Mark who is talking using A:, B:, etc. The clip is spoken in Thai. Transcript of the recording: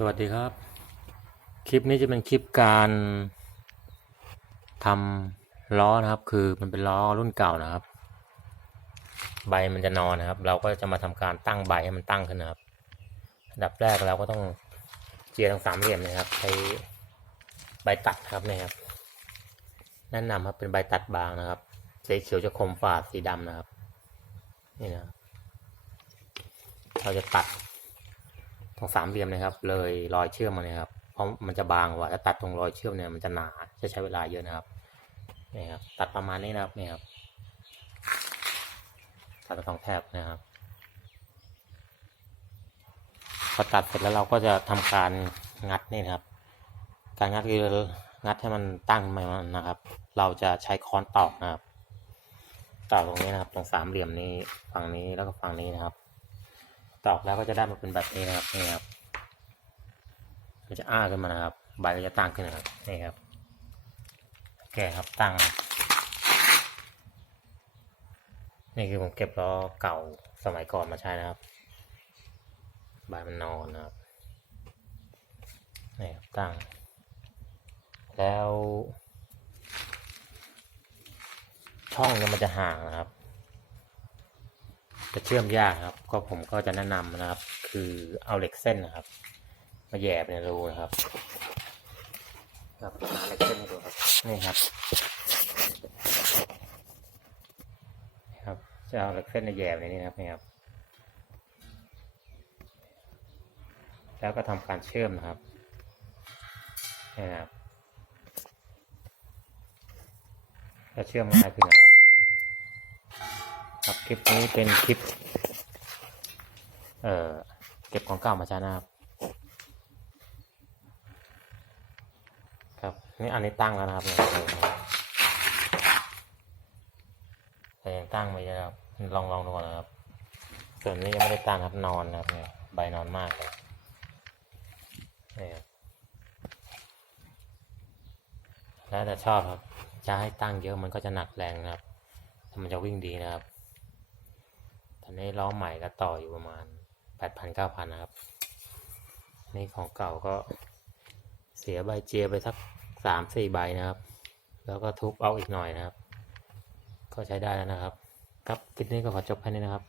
A: สวัสดีครับ คลิปนี้จะเป็นคลิปการทำล้อนะครับ คือมันเป็นล้อรุ่นเก่านะครับ ใบมันจะนอนนะครับ เราก็จะมาทำการตั้งใบให้มันตั้งขึ้นนะครับอันดับแรกเราก็ต้องเจียทั้งสามเหลี่ยมนะครับใช้ใบตัดครับนะครับแนะนำครับเป็นใบตัดบางนะครับสีเขียวจะคมฝาดสีดำนะครับ นี่นะเราจะตัด ตรงสามเหลี่ยมนะครับ เลยรอยเชื่อมมาเนี่ยครับเพราะมันจะบางกว่าถ้าตัดตรงรอยเชื่อมเนี่ยมันจะหนาจะใช้เวลาเยอะนะครับนี่ครับตัดประมาณนี้นะครับนี่ครับตัดไปสองแถบนะครับพอตัดเสร็จแล้วเราก็จะทำการงัดนี่นะครับ การงัดคืองัดให้มันตั้งใหม่มันนะครับ เราจะใช้ค้อนตอกนะครับตอกตรงนี้นะครับ ตรงสามเหลี่ยมนี้ฝั่งนี้แล้วก็ฝั่งนี้นะครับ ตอกแล้วก็จะได้มาเป็นแบบนี้นะครับนี่ครับมันจะอ้าขึ้นมานะครับ ใบก็จะตั้งขึ้นนะครับนี่ครับโอเคครับตั้ง นี่คือผมเก็บล้อเก่าสมัยก่อนมาใช้นะครับ ใบมันนอนนะครับนี่ครับตั้ง แล้ว ช่องเนี่ยมันจะห่างนะครับ จะเชื่อมยากครับ ก็ผมก็จะแนะนำนะครับ คือเอาเหล็กเส้นนะครับ มาแย่ในรูนะครับครับหาเหล็กเส้นให้ดูครับนี่ครับครับจะเอาเหล็กเส้นมาแย่ในนี้นะครับนี่ครับ แล้วก็ทำการเชื่อมนะครับนี่ครับจะเชื่อมง่ายขึ้นนะครับ ครับคลิปนี้เป็นคลิป เอ่อ เก็บของเก่ามาใช้นะครับ ครับ นี่อันนี้ตั้งแล้วนะครับเนี่ยแต่ยังตั้งไม่ได้ครับ ลองลองดูก่อนนะครับ ส่วนนี้ยังไม่ได้ตั้งครับนอนนะครับเนี่ยใบนอนมากเลยนี่ครับแล้วแต่ชอบครับจะให้ตั้งเยอะมันก็จะหนักแรงนะครับ มันจะวิ่งดีนะครับ อนนี้ล้อใหม่ก็ต่ออยู่ประมาณแปดพันเก้าพันนะครับ นี่ของเก่าก็เสียใบเจียไปสักสามสี่ใบนะครับ แล้วก็ทุบเอาอีกหน่อยนะครับ ก็ใช้ได้แล้วนะครับ ครับคลิปนี้ก็ขอจบแค่นี้นะครับ